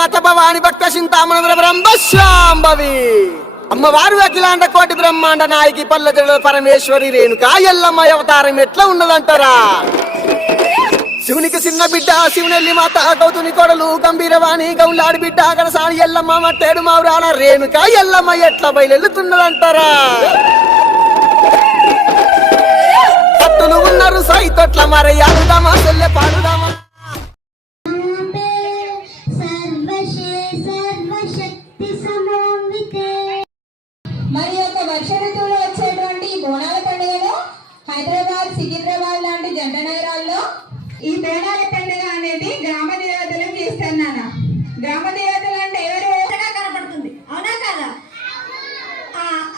మాత భవాని భక్త చింతామణ బ్రహ్మశాంభవి అమ్మవారు అఖిలాండ కోటి బ్రహ్మాండ నాయకి పల్లె పరమేశ్వరి రేణుకా ఎల్లమ్మ అవతారం ఎట్లా ఉన్నదంటారా? శివునికి చిన్న బిడ్డ శివునెల్లి మాత గౌతుని కొడలు గంభీరవాణి గౌలాడి బిడ్డ గడసాని ఎల్లమ్మ మట్టేడు మావురాల రేణుకా ఎల్లమ్మ ఎట్లా బయలుతున్నదంటారా? భక్తులు ఉన్నారు సైతొట్ల మరి ఆడుదామా చెల్లె పాడుదామా? మరి యొక్క వర్ష ఋతువులో వచ్చేటువంటి బోనాల పండుగలో హైదరాబాద్ సికింద్రాబాద్ లాంటి జంట నగరాల్లో ఈ బోనాల పండుగ అనేది గ్రామ దేవతలకు చేస్తున్నాను. గ్రామ దేవతలు అంటే ఎవరు కనపడుతుంది, అవునా కదా?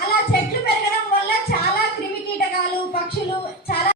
అలా చెట్లు పెరగడం వల్ల చాలా క్రిమి కీటకాలు పక్షులు చాలా